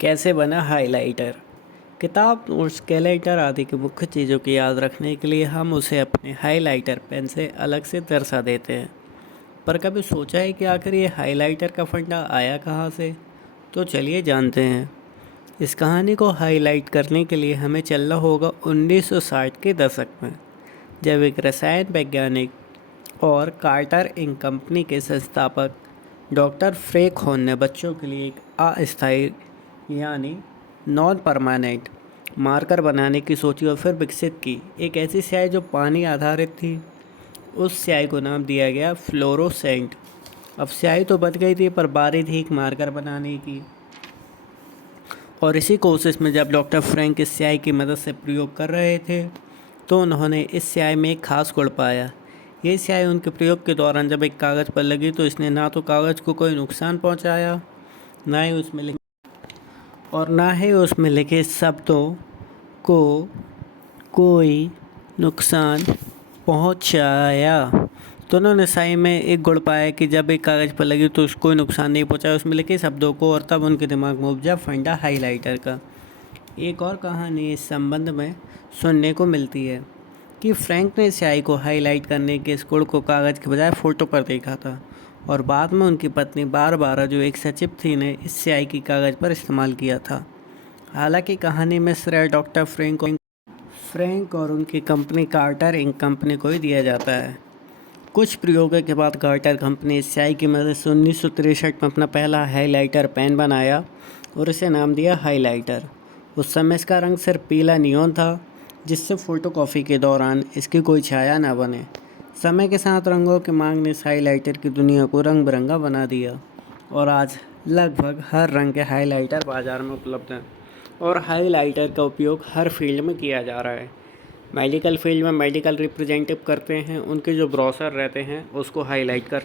कैसे बना हाइलाइटर। किताब, नोट्स, कैलेंडर आदि की मुख्य चीज़ों की याद रखने के लिए हम उसे अपने हाइलाइटर पेन से अलग से दर्शा देते हैं। पर कभी सोचा है कि आखिर ये हाइलाइटर का फंडा आया कहाँ से? तो चलिए जानते हैं। इस कहानी को हाईलाइट करने के लिए हमें चलना होगा 1960 के दशक में, जब एक रसायन वैज्ञानिक और कार्टर इंक कंपनी के संस्थापक डॉक्टर फ्रेंक होर्न ने बच्चों के लिए एक अस्थायी यानी नॉन परमानेंट मार्कर बनाने की सोची और फिर विकसित की एक ऐसी स्याही जो पानी आधारित थी। उस स्याही को नाम दिया गया फ्लोरोसेंट। अब स्याही तो बच गई थी, पर बारी थी एक मार्कर बनाने की। और इसी कोशिश में जब डॉक्टर फ्रैंक इस स्याही की मदद से प्रयोग कर रहे थे, तो उन्होंने इस स्याही में एक खास गुण पाया। ये स्याही उनके प्रयोग के दौरान जब एक कागज़ पर लगी तो इसने ना तो कागज़ को कोई नुकसान पहुंचाया, ना ही उसमें लिखे शब्दों को कोई नुकसान पहुंचाया। तो उन्होंने स्याही में एक गुण पाया कि जब एक कागज़ पर लगी तो उसको कोई नुकसान नहीं पहुंचाया उसमें लिखे शब्दों को, और तब उनके दिमाग में उपजा फंडा हाइलाइटर का। एक और कहानी इस संबंध में सुनने को मिलती है कि फ्रैंक ने स्याही को हाईलाइट करने के इस गुण को कागज़ के बजाय फ़ोटो पर देखा था, और बाद में उनकी पत्नी बारबारा, जो एक सचिव थी, ने इस स्याही की कागज़ पर इस्तेमाल किया था। हालांकि कहानी में श्रेय डॉक्टर फ्रैंक और उनकी कंपनी कार्टर इंक कंपनी को ही दिया जाता है। कुछ प्रयोगों के बाद कार्टर कंपनी इस स्याही की मदद से 1963 में अपना पहला हाइलाइटर पेन बनाया और इसे नाम दिया हाइलाइटर। उस समय इसका रंग सिर्फ पीला नियॉन था, जिससे फ़ोटोकॉपी के दौरान इसकी कोई छाया न बने। समय के साथ रंगों की मांग ने इस हाइलाइटर की दुनिया को रंग बिरंगा बना दिया, और आज लगभग हर रंग के हाइलाइटर बाज़ार में उपलब्ध हैं और हाइलाइटर का उपयोग हर फील्ड में किया जा रहा है। मेडिकल फील्ड में मेडिकल रिप्रेजेंटेटिव करते हैं, उनके जो ब्रोशर रहते हैं उसको हाईलाइट कर